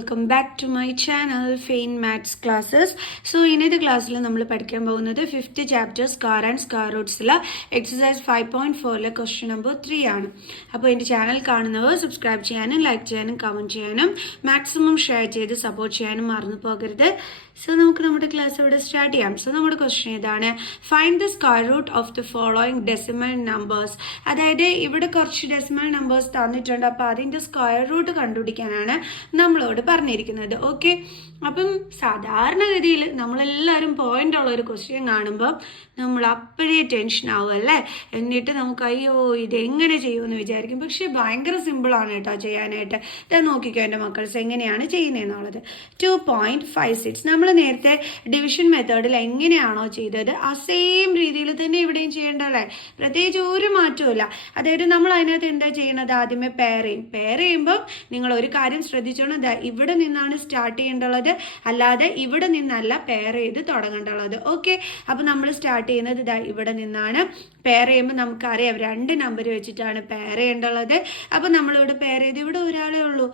welcome back to my channel Fain Maths Classes. So ഇന്നത്തെ ക്ലാസ്സിൽ നമ്മൾ പഠിക്കാൻ പോകുന്നത് 5th chapter square and square റൂട്ട്സിലെ എക്സസൈസ് 5.4 ക്വസ്റ്റ്യൻ നമ്പർ 3 ആണ്. അപ്പോൾ എൻ്റെ ചാനൽ കാണുന്നവർ സബ്സ്ക്രൈബ് ചെയ്യാനും ലൈക്ക് ചെയ്യാനും കമൻറ്റ് ചെയ്യാനും മാക്സിമം ഷെയർ ചെയ്ത് സപ്പോർട്ട് ചെയ്യാനും മറന്നു പോകരുത്. സോ നമുക്ക് നമ്മുടെ ക്ലാസ് ഇവിടെ സ്റ്റാർട്ട് ചെയ്യാം. സോ നമ്മുടെ ക്വസ്റ്റ്യൻ ഇതാണ്, find the square root of the following decimal numbers. അതായത് ഇവിടെ കുറച്ച് ഡെസിമൽ നമ്പേഴ്സ് തന്നിട്ടുണ്ട്, അപ്പോൾ അതിൻ്റെ സ്ക്വയർ റൂട്ട് കണ്ടുപിടിക്കാനാണ് നമ്മളോട് പറഞ്ഞിരിക്കുന്നത്. ഓക്കെ, അപ്പം സാധാരണഗതിയിൽ നമ്മളെല്ലാവരും പോയിന്റ് ഉള്ള ഒരു ക്വസ്റ്റ്യൻ കാണുമ്പോൾ നമ്മൾ അപ്പോഴേ ടെൻഷൻ ആവും അല്ലേ, എന്നിട്ട് നമുക്ക് അയ്യോ ഇതെങ്ങനെ ചെയ്യുമെന്ന് വിചാരിക്കും. പക്ഷെ ഭയങ്കര സിമ്പിളാണ് കേട്ടോ ചെയ്യാനായിട്ട്. ഇത് നോക്കിക്കോ എൻ്റെ മക്കൾസ് എങ്ങനെയാണ് ചെയ്യുന്നതെന്നുള്ളത്. 2.56 നമ്മൾ നേരത്തെ ഡിവിഷൻ മെത്തേഡിൽ എങ്ങനെയാണോ ചെയ്തത് ആ സെയിം രീതിയിൽ തന്നെ ഇവിടെയും ചെയ്യേണ്ടതല്ലേ, പ്രത്യേകിച്ച് ഒരു മാറ്റവുമില്ല. അതായത് നമ്മൾ അതിനകത്ത് എന്താ ചെയ്യണത്, ആദ്യമേ പെയർ ചെയ്യുമ്പോൾ നിങ്ങൾ ഒരു കാര്യം ശ്രദ്ധിച്ചോണം, ഇവിടെ നിന്നാണ് സ്റ്റാർട്ട് ചെയ്യേണ്ടുള്ളത്, അല്ലാതെ ഇവിടെ നിന്നല്ല പെയർ ചെയ്ത് തുടങ്ങേണ്ടുള്ളത്. ഓക്കെ, അപ്പം നമ്മൾ സ്റ്റാർട്ട് ചെയ്യുന്നത് ഇവിടെ നിന്നാണ്. പെയർ ചെയ്യുമ്പോൾ നമുക്കറിയാം 2 നമ്പർ വെച്ചിട്ടാണ് പെയർ ചെയ്യേണ്ടുള്ളത്. അപ്പം നമ്മളിവിടെ പെയർ ചെയ്ത് ഇവിടെ ഒരാളേ ഉള്ളൂ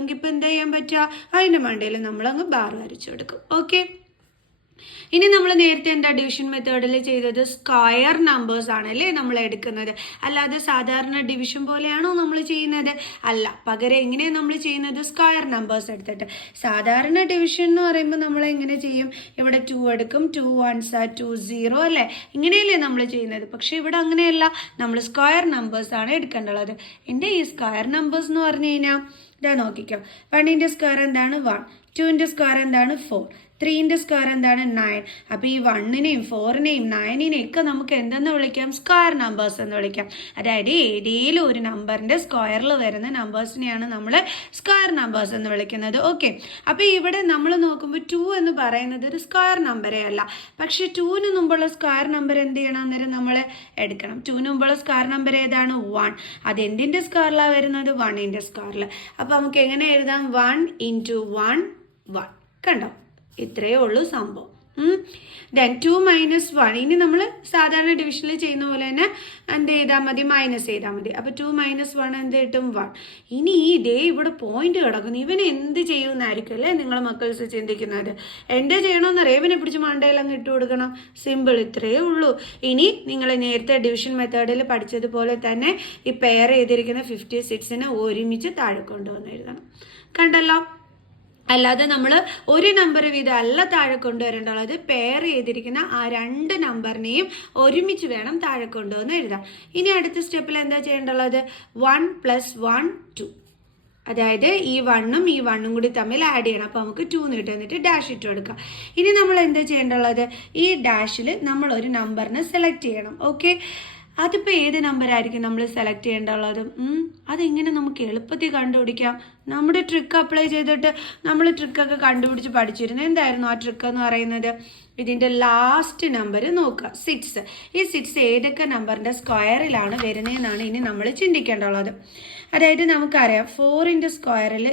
എങ്കിൽ ഇപ്പം എന്താ ചെയ്യാൻ പറ്റുക, അതിൻ്റെ മണ്ടയിൽ നമ്മളങ്ങ് ബാർ വരച്ചു കൊടുക്കും. ഓക്കെ, ഇനി നമ്മൾ നേരത്തെ എന്താ ഡിവിഷൻ മെത്തേഡിൽ ചെയ്തത്, സ്ക്വയർ നമ്പേഴ്സ് ആണല്ലേ നമ്മൾ എടുക്കുന്നത്, അല്ലാതെ സാധാരണ ഡിവിഷൻ പോലെയാണോ നമ്മൾ ചെയ്യുന്നത്? അല്ല, പകരം എങ്ങനെയാണ് നമ്മൾ ചെയ്യുന്നത്, സ്ക്വയർ നമ്പേഴ്സ് എടുത്തിട്ട്. സാധാരണ ഡിവിഷൻ എന്ന് പറയുമ്പോൾ നമ്മൾ എങ്ങനെ ചെയ്യും, ഇവിടെ 2 എടുക്കും, 2 1s are 2 0 അല്ലേ, ഇങ്ങനെയല്ലേ നമ്മൾ ചെയ്യുന്നത്. പക്ഷെ ഇവിടെ അങ്ങനെയല്ല, നമ്മൾ സ്ക്വയർ നമ്പേഴ്സ് ആണ് എടുക്കേണ്ടത്. എൻ്റെ ഈ സ്ക്വയർ നമ്പേഴ്സ് എന്ന് പറഞ്ഞു കഴിഞ്ഞാൽ ഇതാ നോക്കിക്കോ, 1ന്റെ സ്ക്വയർ എന്താണ് 1, 2ന്റെ സ്ക്വയർ എന്താണ് 4, 3ന്റെ സ്ക്വയർ എന്താണ് 9. അപ്പോൾ ഈ 1നെയും 4നെയും 9നെയും ഒക്കെ നമുക്ക് എന്തെന്ന് വിളിക്കാം, സ്ക്വയർ നമ്പേഴ്സ് എന്ന് വിളിക്കാം. അതായത് ഏതെങ്കിലും ഒരു നമ്പറിൻ്റെ സ്ക്വയറിൽ വരുന്ന നമ്പേഴ്സിനെയാണ് നമ്മൾ സ്ക്വയർ നമ്പേഴ്സ് എന്ന് വിളിക്കുന്നത്. ഓക്കെ, അപ്പോൾ ഇവിടെ നമ്മൾ നോക്കുമ്പോൾ 2 എന്ന് പറയുന്നത് ഒരു സ്ക്വയർ നമ്പറേ അല്ല. പക്ഷേ 2ന് മുമ്പുള്ള സ്ക്വയർ നമ്പർ എന്ത് ചെയ്യണം, അന്നേരം നമ്മൾ എടുക്കണം. 2ന് മുമ്പുള്ള സ്ക്വയർ നമ്പർ ഏതാണ് 1, അത് എന്തിൻ്റെ സ്ക്വയറിലാണ് വരുന്നത്, 1ന്റെ സ്ക്വയറിൽ. അപ്പോൾ നമുക്ക് എങ്ങനെ എഴുതാം, 1 × 1 1. കണ്ടോ, ഇത്രയേ ഉള്ളൂ സംഭവം. ദെൻ 2 - 1. ഇനി നമ്മൾ സാധാരണ ഡിവിഷനിൽ ചെയ്യുന്ന പോലെ തന്നെ എന്ത് ചെയ്താൽ മതി, മൈനസ് ചെയ്താൽ മതി. അപ്പോൾ 2 - 1 എന്ത് കിട്ടും, 1. ഇനി ഇതേ ഇവിടെ പോയിന്റ് കിടക്കുന്നു, ഇവന് എന്ത് ചെയ്യുമെന്നായിരിക്കും അല്ലേ നിങ്ങൾ മക്കൾസ് ചിന്തിക്കുന്നത്. എന്താ ചെയ്യണമെന്നറിയാം, ഇവനെ പിടിച്ച് മണ്ടയിലങ്ങ് ഇട്ട് കൊടുക്കണം. സിമ്പിൾ, ഇത്രയേ ഉള്ളൂ. ഇനി നിങ്ങൾ നേരത്തെ ഡിവിഷൻ മെത്തേഡിൽ പഠിച്ചതുപോലെ തന്നെ ഈ പെയർ ചെയ്തിരിക്കുന്ന 56നെ ഒരുമിച്ച് താഴെ കൊണ്ടുവന്ന് എഴുതണം. കണ്ടല്ലോ, അല്ലാതെ നമ്മൾ ഒരു നമ്പർ വീതം അല്ല താഴെ കൊണ്ടുവരേണ്ടുള്ളത്, പെയർ ചെയ്തിരിക്കുന്ന ആ 2 നമ്പറിനെയും ഒരുമിച്ച് വേണം താഴെ കൊണ്ടുവന്ന് എഴുതാം. ഇനി അടുത്ത സ്റ്റെപ്പിൽ എന്താ ചെയ്യേണ്ടുള്ളത്, 1 + 1 2. അതായത് ഈ 1ഉം ഈ 1ഉം കൂടി തമ്മിൽ ആഡ് ചെയ്യണം. അപ്പോൾ നമുക്ക് 2 കിട്ടും, എന്നിട്ട് ഡാഷ് ഇട്ട് കൊടുക്കാം. ഇനി നമ്മൾ എന്താ ചെയ്യേണ്ടുള്ളത്, ഈ ഡാഷിൽ നമ്മൾ ഒരു നമ്പറിനെ സെലക്ട് ചെയ്യണം. ഓക്കെ, അതിപ്പോൾ ഏത് നമ്പറായിരിക്കും നമ്മൾ സെലക്ട് ചെയ്യേണ്ടുള്ളത്, അതെങ്ങനെ നമുക്ക് എളുപ്പത്തിൽ കണ്ടുപിടിക്കാം. നമ്മുടെ ട്രിക്ക് അപ്ലൈ ചെയ്തിട്ട് നമ്മൾ ട്രിക്കൊക്കെ കണ്ടുപിടിച്ച് പഠിച്ചിരുന്നു. എന്തായിരുന്നു ആ ട്രിക്ക് എന്ന് പറയുന്നത്, ഇതിൻ്റെ ലാസ്റ്റ് നമ്പർ നോക്കുക, 6. ഈ 6 ഏതൊക്കെ നമ്പറിൻ്റെ സ്ക്വയറിലാണ് വരുന്നതെന്നാണ് ഇനി നമ്മൾ ചിന്തിക്കേണ്ടുള്ളത്. അതായത് നമുക്കറിയാം 4ന്റെ സ്ക്വയറിൽ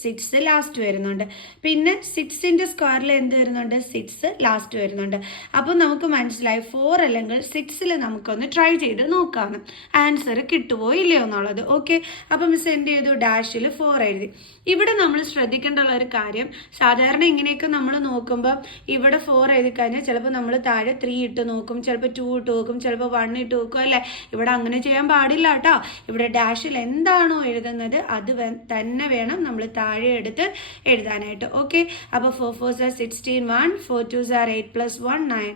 6 ലാസ്റ്റ് വരുന്നുണ്ട്, പിന്നെ 6ന്റെ സ്ക്വയറിൽ എന്ത് വരുന്നുണ്ട്, 6 ലാസ്റ്റ് വരുന്നുണ്ട്. അപ്പോൾ നമുക്ക് മനസ്സിലായി 4 അല്ലെങ്കിൽ 6ൽ നമുക്കൊന്ന് ട്രൈ ചെയ്ത് നോക്കാമെന്ന്, ആൻസർ കിട്ടുമോ ഇല്ലയോ എന്നുള്ളത്. ഓക്കെ, അപ്പോൾ മിസ് എന്ത് ചെയ്തു, ഡാഷിൽ 4 എഴുതി. ഇവിടെ നമ്മൾ ശ്രദ്ധിക്കേണ്ടുള്ള ഒരു കാര്യം, സാധാരണ ഇങ്ങനെയൊക്കെ നമ്മൾ നോക്കുമ്പോൾ ഇവിടെ 4 എഴുതി കഴിഞ്ഞാൽ ചിലപ്പോൾ നമ്മൾ താഴെ 3 ഇട്ട് നോക്കും, ചിലപ്പോൾ 2 ഇട്ട് നോക്കും, ചിലപ്പോൾ 1 ഇട്ട് നോക്കും അല്ലേ. ഇവിടെ അങ്ങനെ ചെയ്യാൻ പാടില്ല കേട്ടോ. ഇവിടെ ഡാഷിൽ എന്താണോ എഴുതുന്നത് അത് തന്നെ വേണം നമ്മൾ താഴെ എടുത്ത് എഴുതാനായിട്ട്. ഓക്കെ, അപ്പോൾ 4 4s are 16, 1 4 2s are 8 + 1 9.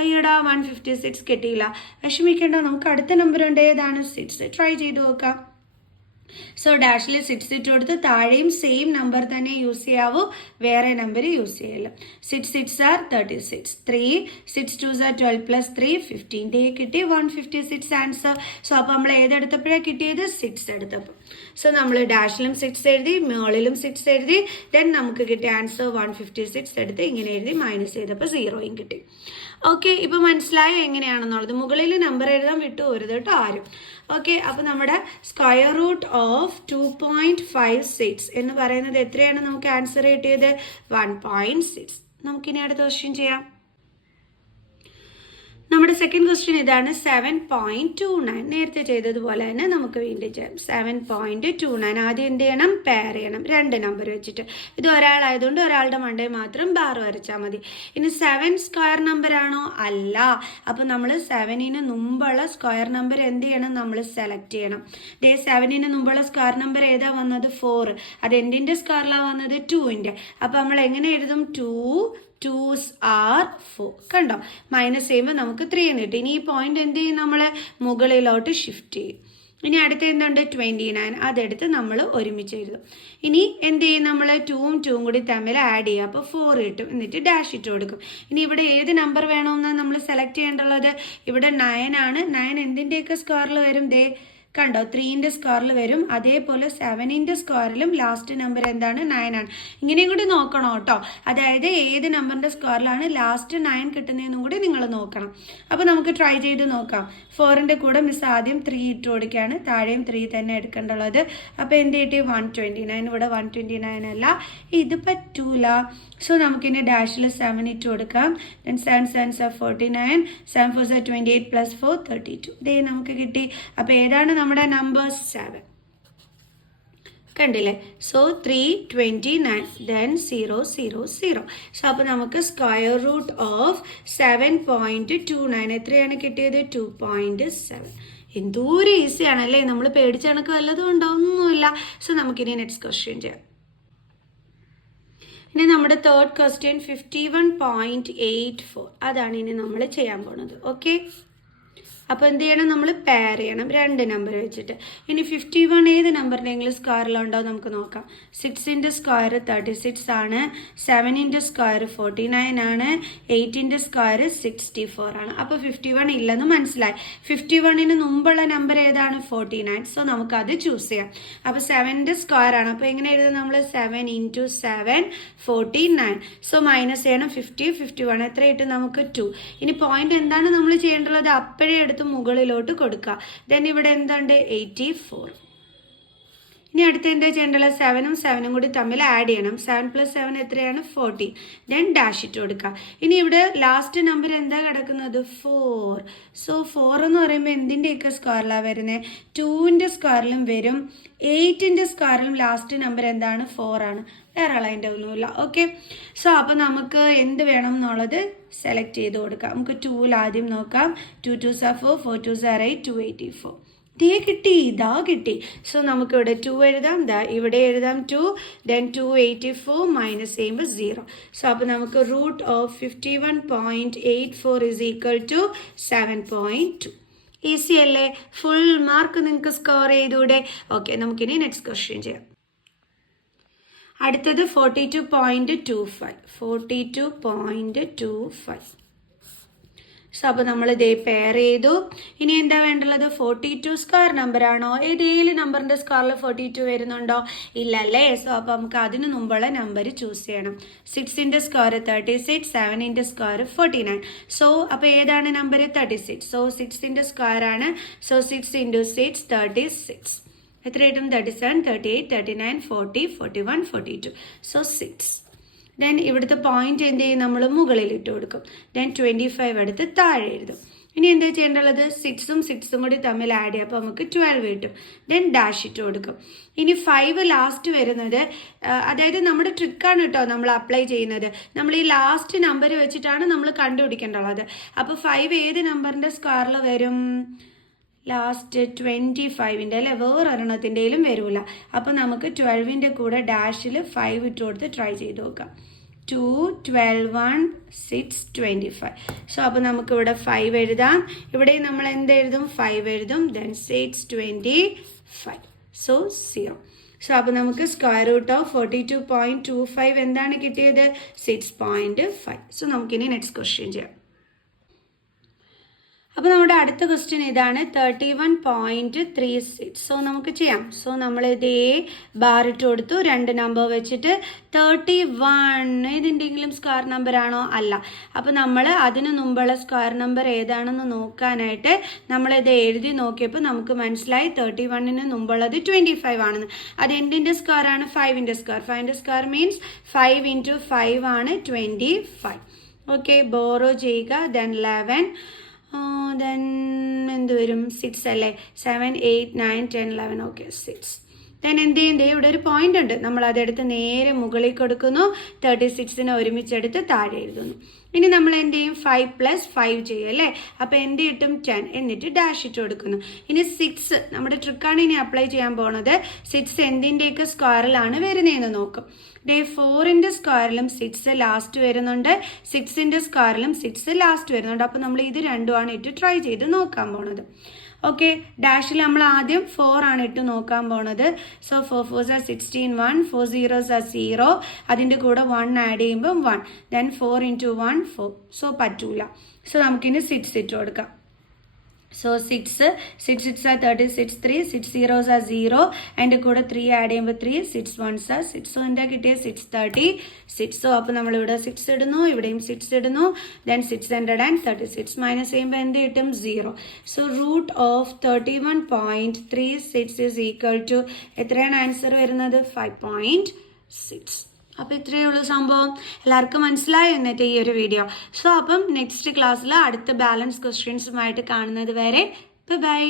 അയ്യടാ 156 കിട്ടിയില്ല, വിഷമിക്കേണ്ട, നമുക്ക് അടുത്ത നമ്പർ ഉണ്ട്, ഏതാണ് 6. ട്രൈ ചെയ്ത് നോക്കാം. സോ ഡാഷിൽ 6 ഇട്ട് കൊടുത്ത് താഴെയും സെയിം നമ്പർ തന്നെ യൂസ് ചെയ്യാവൂ, വേറെ നമ്പർ യൂസ് ചെയ്യില്ല. 6 6s are 36, 3 6 2s are 12 + 3 15. കിട്ടി 156 ആൻസർ. സോ അപ്പോൾ നമ്മൾ ഏതെടുത്തപ്പോഴാണ് കിട്ടിയത്, 6 എടുത്തപ്പോൾ. സോ നമ്മൾ ഡാഷിലും 6 എഴുതി, മുകളിലും 6 എഴുതി, ദെൻ നമുക്ക് കിട്ടിയ ആൻസർ 156 എടുത്ത് ഇങ്ങനെ എഴുതി മൈനസ് ചെയ്തപ്പോൾ 0യും കിട്ടി. ഓക്കെ, ഇപ്പോൾ മനസ്സിലായോ എങ്ങനെയാണെന്നുള്ളത്. മുകളിൽ നമ്പർ എഴുതാൻ വിട്ടു പോരുത് കേട്ടോ ആരും. ഓക്കെ, അപ്പോൾ നമ്മുടെ സ്ക്വയർ റൂട്ട് ഓഫ് 2.56 എന്ന് പറയുന്നത് എത്രയാണ് നമുക്ക് ആൻസർ കിട്ടിയത്, 1.6. നമുക്കിനി അടുത്ത ക്വസ്റ്റ്യൻ ചെയ്യാം. നമ്മുടെ സെക്കൻഡ് ക്വസ്റ്റ്യൻ ഇതാണ് 7.29. നേരത്തെ ചെയ്തതുപോലെ തന്നെ നമുക്ക് വീണ്ടും ചെയ്യാം. 7.29 ആദ്യം എന്ത് ചെയ്യണം? പെയർ ചെയ്യണം, രണ്ട് നമ്പർ വെച്ചിട്ട്. ഇത് ഒരാളായതുകൊണ്ട് ഒരാളുടെ മണ്ടേ മാത്രം ബാർ വരച്ചാൽ മതി. ഇനി 7 സ്ക്വയർ നമ്പർ ആണോ? അല്ല. അപ്പോൾ നമ്മൾ 7ന് മുമ്പുള്ള സ്ക്വയർ നമ്പർ എന്ത് ചെയ്യണം? നമ്മൾ സെലക്ട് ചെയ്യണം. 7ന് മുമ്പുള്ള സ്ക്വയർ നമ്പർ ഏതാ വന്നത്? 4. അത് എന്തിൻ്റെ സ്ക്വയറിലാണ് വന്നത്? 2ൻ്റെ. അപ്പോൾ നമ്മൾ എങ്ങനെ എഴുതും? 2's are 4. കണ്ടോ? മൈനസ് ചെയ്യുമ്പോൾ നമുക്ക് 3 എന്ന് കിട്ടും. ഇനി ഈ പോയിന്റ് എന്ത് ചെയ്യും? നമ്മൾ മുകളിലോട്ട് ഷിഫ്റ്റ് ചെയ്യും. ഇനി അടുത്ത എന്തുണ്ട്? 29. അതെടുത്ത് നമ്മൾ ഒരുമിച്ച് എഴുതും. ഇനി എന്ത് ചെയ്യും? നമ്മൾ 2ഉം 2ഉം കൂടി തമ്മിൽ ആഡ് ചെയ്യും. അപ്പോൾ 4 കിട്ടും. എന്നിട്ട് ഡാഷ് ഇട്ട് കൊടുക്കും. ഇനി ഇവിടെ ഏത് നമ്പർ വേണമെന്ന് നമ്മൾ സെലക്ട് ചെയ്യേണ്ടുള്ളത്? ഇവിടെ 9 ആണ്. 9 എന്തിൻ്റെയൊക്കെ സ്ക്വയറിൽ വരും? കണ്ടോ? 3ൻ്റെ സ്ക്വയറിൽ വരും. അതേപോലെ 7ൻ്റെ സ്ക്വയറിലും ലാസ്റ്റ് നമ്പർ എന്താണ്? 9 ആണ്. ഇങ്ങനെയും കൂടി നോക്കണം കേട്ടോ. അതായത് ഏത് നമ്പറിൻ്റെ സ്ക്വയറിലാണ് ലാസ്റ്റ് 9 കിട്ടുന്നതെന്നും കൂടി നിങ്ങൾ നോക്കണം. അപ്പോൾ നമുക്ക് ട്രൈ ചെയ്ത് നോക്കാം. 4ൻ്റെ കൂടെ മിസ് ആദ്യം 3 ഇട്ട് കൊടുക്കുകയാണ്. താഴെയും 3 തന്നെ എടുക്കേണ്ടുള്ളത്. അപ്പോൾ എന്ത് കിട്ടി? 129. ഇവിടെ 129 അല്ല, ഇത് പറ്റൂല. സോ നമുക്കിനി ഡാഷിൽ 7 ഇട്ട് കൊടുക്കാം. Then 7 7s are 49, 7 4s are 28 plus 4 32. ദേ നമുക്ക് കിട്ടി. അപ്പോൾ ഏതാണ് നമ്മുടെ നമ്പർ? 7. കണ്ടില്ലേ? So 329, then 0 0 0. സോ അപ്പോൾ നമുക്ക് സ്ക്വയർ റൂട്ട് ഓഫ് 7.29 എത്രയാണ് കിട്ടിയത്? 2.7. എന്തോരം ഈസി ആണല്ലേ? നമ്മൾ പേടിച്ച കണക്ക് വല്ലതും ഉണ്ടോ? ഒന്നുമില്ല. സോ നമുക്കിനി നെക്സ്റ്റ് ക്വസ്റ്റ്യൻ ചെയ്യാം. ഇനി നമ്മുടെ തേർഡ് ക്വസ്റ്റ്യൻ 51.84. അതാണ് ഇനി നമ്മൾ ചെയ്യാൻ പോണത്. ഓക്കെ, അപ്പോൾ എന്ത് ചെയ്യണം? നമ്മൾ പെയർ ചെയ്യണം, രണ്ട് നമ്പർ വെച്ചിട്ട്. ഇനി 51 ഏത് നമ്പറിനെങ്കിലും സ്ക്വയറിലുണ്ടോ നമുക്ക് നോക്കാം. 6ൻ്റെ സ്ക്വയർ 36 ആണ്, 7ൻ്റെ സ്ക്വയർ 49 ആണ്, 8ൻ്റെ സ്ക്വയർ 64 ആണ്. അപ്പോൾ 51 ഇല്ലെന്ന് മനസ്സിലായി. 51ന് മുമ്പുള്ള നമ്പർ ഏതാണ്? 49. സോ നമുക്കത് ചൂസ് ചെയ്യാം. അപ്പോൾ 7ൻ്റെ സ്ക്വയർ ആണ്. അപ്പോൾ എങ്ങനെ എഴുതും നമ്മൾ? 7 × 7 49. സോ മൈനസ് ചെയ്യണം. 50 51 എത്ര കിട്ടും നമുക്ക്? 2. ഇനി പോയിന്റ് എന്താണ് നമ്മൾ ചെയ്യേണ്ടത്? അപ്പോഴേ എടുത്ത് മുകളിലോട്ട് കൊടുക്കുക. ദെൻ ഇവിടെ എന്തുണ്ട്? 84. ഇനി അടുത്ത് എന്താ ചെയ്യേണ്ടത്? 7ഉം 7ഉം കൂടി തമ്മിൽ ആഡ് ചെയ്യണം. 7 + 7 എത്രയാണ്? 40. ദെൻ ഡാഷ് ഇട്ട് കൊടുക്കുക. ഇനി ഇവിടെ ലാസ്റ്റ് നമ്പർ എന്താ കിടക്കുന്നത്? 4. സോ 4 എന്ന് പറയുമ്പോൾ എന്തിൻ്റെയൊക്കെ സ്ക്വയറിലാണ് വരുന്നത്? 2ൻ്റെ സ്ക്വയറിലും വരും, 8ൻ്റെ സ്ക്വയറിലും ലാസ്റ്റ് നമ്പർ എന്താണ്? 4 ആണ്. വേറെ അതിൻ്റെ ഒന്നുമില്ല. ഓക്കെ, സോ അപ്പോൾ നമുക്ക് എന്ത് വേണം എന്നുള്ളത് സെലക്ട് ചെയ്ത് കൊടുക്കാം. നമുക്ക് 2ൽ ആദ്യം നോക്കാം. 2 2s are 4, 4 2s are 8, 284. ദേ കിട്ടി, ഇതാ കിട്ടി. സോ നമുക്കിവിടെ 2 എഴുതാം, ഇവിടെ എഴുതാം 2, ദെൻ 284 മൈനസ് ചെയ്യുമ്പോൾ 0. സോ അപ്പോൾ നമുക്ക് root of 51.84 is equal to 7.2. Easy അല്ലേ? ഫുൾ മാർക്ക് നിങ്ങൾക്ക് സ്കോർ ചെയ്തൂടെ? ഓക്കെ, നമുക്കിനി നെക്സ്റ്റ് ക്വസ്റ്റ്യൻ ചെയ്യാം. അടുത്തത് 42.25. 42.25. സോ അപ്പോൾ നമ്മൾ ഇതേ പെയർ ചെയ്തു. ഇനി എന്താ വേണ്ടുള്ളത്? 42 സ്ക്വയർ നമ്പർ ആണോ? ഏതേലും നമ്പറിൻ്റെ സ്ക്വയറിൽ 42 വരുന്നുണ്ടോ? ഇല്ലല്ലേ? സോ അപ്പോൾ നമുക്ക് അതിന് മുമ്പുള്ള നമ്പർ ചൂസ് ചെയ്യണം. 6ൻ്റെ സ്ക്വയർ 36, 7ൻ്റെ സ്ക്വയർ 49. സോ അപ്പോൾ ഏതാണ് നമ്പർ? 36. സോ 6ൻ്റെ സ്ക്വയർ ആണ്. സോ 6 × 6 36. എത്ര കിട്ടും? 37, 38, 39, 40, 41, 42. സോ 6. ദെൻ ഇവിടുത്തെ പോയിന്റ് എന്ത് ചെയ്യും? നമ്മൾ മുകളിൽ ഇട്ട് കൊടുക്കും. ദെൻ 25 എടുത്ത് താഴെ എഴുതും. ഇനി എന്താ ചെയ്യേണ്ടത്? 6ഉം 6ഉം കൂടി തമ്മിൽ ആഡ് ചെയ്യാം. അപ്പോൾ നമുക്ക് 12 കിട്ടും. ദെൻ ഡാഷ് ഇട്ട് കൊടുക്കും. ഇനി 5 ലാസ്റ്റ് വരുന്നത്, അതായത് നമ്മുടെ ട്രിക്കാണ് കേട്ടോ നമ്മൾ അപ്ലൈ ചെയ്യുന്നത്. നമ്മൾ ഈ ലാസ്റ്റ് നമ്പർ വെച്ചിട്ടാണ് നമ്മൾ കണ്ടുപിടിക്കേണ്ടത്. അപ്പോൾ 5 ഏത് നമ്പറിൻ്റെ സ്ക്വയറിൽ വരും? ലാസ്റ്റ് 25ൻ്റെ അല്ലേ? വേറൊരെണ്ണത്തിൻ്റെയിലും വരില്ല. അപ്പോൾ നമുക്ക് 12ൻ്റെ കൂടെ ഡാഷിൽ 5 ഇട്ട് കൊടുത്ത് ട്രൈ ചെയ്ത് നോക്കാം. 2, 12, 1, 6, 25. സോ അപ്പോൾ നമുക്കിവിടെ 5 എഴുതാം. ഇവിടെ നമ്മൾ എന്ത് എഴുതും? 5 എഴുതും. ദെൻ 6, 25. സോ 0. സോ അപ്പോൾ നമുക്ക് സ്ക്വയർ റൂട്ട് ഓഫ് 42.25 എന്താണ് കിട്ടിയത്? 6.5. സോ നമുക്കിനി നെക്സ്റ്റ് ക്വസ്റ്റ്യൻ ചെയ്യാം. അപ്പോൾ നമ്മുടെ അടുത്ത ക്വസ്റ്റ്യൻ ഇതാണ് 31.36. സോ നമുക്ക് ചെയ്യാം. സോ നമ്മൾ ഇതേ ബാർ ഇട്ട് കൊടുത്തു, രണ്ട് നമ്പർ വെച്ചിട്ട്. 31 ഏതിൻ്റെങ്കിലും സ്ക്വയർ നമ്പർ ആണോ? അല്ല. അപ്പോൾ നമ്മൾ അതിന് മുമ്പുള്ള സ്ക്വയർ നമ്പർ ഏതാണെന്ന് നോക്കാനായിട്ട് നമ്മളിത് എഴുതി നോക്കിയപ്പോൾ നമുക്ക് മനസ്സിലായി 31ന് മുമ്പുള്ളത് 25 ആണെന്ന്. അത് എന്തിൻ്റെ സ്ക്വയർ ആണ്? 5ൻ്റെ സ്ക്വയർ. 5ൻ്റെ സ്ക്വയർ മീൻസ് 5 × 5 ആണ് 25. ഓക്കെ, ബോറോ ചെയ്യുക. ദെൻ 11. ദെൻ എന്ത് വരും 6 അല്ലേ 7 8 9 10 11 ഓക്കെ 6 ദെൻ എന്ത് ചെയ്യണ്ടേ ഇവിടെ ഒരു പോയിന്റ് ഉണ്ട് നമ്മൾ അതെടുത്ത് നേരെ മുകളിൽ കൊടുക്കുന്നു 36നെ ഒരുമിച്ചെടുത്ത് താഴെ എഴുതുന്നു ഇനി നമ്മൾ എന്ത് ചെയ്യും 5 + 5 ചെയ്യും അല്ലേ അപ്പോൾ എന്ത് കിട്ടും 10 എന്നിട്ട് ഡാഷ് ഇട്ട് കൊടുക്കുന്നു ഇനി 6 നമ്മുടെ ട്രിക്കാണ് ഇനി അപ്ലൈ ചെയ്യാൻ പോണത് 6 എന്തിൻ്റെയൊക്കെ സ്ക്വയറിലാണ് വരുന്നതെന്ന് നോക്കും 4ന്റെ സ്ക്വയറിലും 6 ലാസ്റ്റ് വരുന്നുണ്ട് 6ന്റെ സ്ക്വയറിലും 6 ലാസ്റ്റ് വരുന്നുണ്ട് അപ്പോൾ നമ്മൾ ഇത് രണ്ടുമാണ് ഇട്ട് ട്രൈ ചെയ്ത് നോക്കാൻ പോണത് ഓക്കെ ഡാഷിൽ നമ്മൾ ആദ്യം 4 ആണ് ഇട്ട് നോക്കാൻ പോണത് so 4 4s are 16 1 4 zeros are 0 അതിൻ്റെ കൂടെ 1 ആഡ് ചെയ്യുമ്പോൾ 1 ദെൻ 4 × 1 4 സോ പറ്റൂല സോ നമുക്കിനി 6 ഇട്ട് കൊടുക്കാം സോ 6 6 are 36 3 6 zeros are 0 അതിൻ്റെ കൂടെ 3 ആഡ് ചെയ്യുമ്പോൾ 3 6 1s are 6 സോ എന്താ കിട്ടിയ 636 സോ അപ്പോൾ നമ്മളിവിടെ 6 ഇടുന്നു ഇവിടെയും 6 ഇടുന്നു ദെൻ 636 മൈനസ് ചെയ്യുമ്പോൾ എന്ത് കിട്ടും 0 സോ √31.36 is equal to എത്രയാണ് ആൻസർ വരുന്നത് 5.6 അപ്പോൾ ഇത്രയേ ഉള്ളൂ സംഭവം എല്ലാവർക്കും മനസ്സിലായോ എന്നിട്ട് ഈ ഒരു വീഡിയോ സോ അപ്പം നെക്സ്റ്റ് ക്ലാസ്സിൽ അടുത്ത ബാലൻസ് ക്വസ്റ്റ്യൻസുമായിട്ട് കാണുന്നത് വരെ ബൈ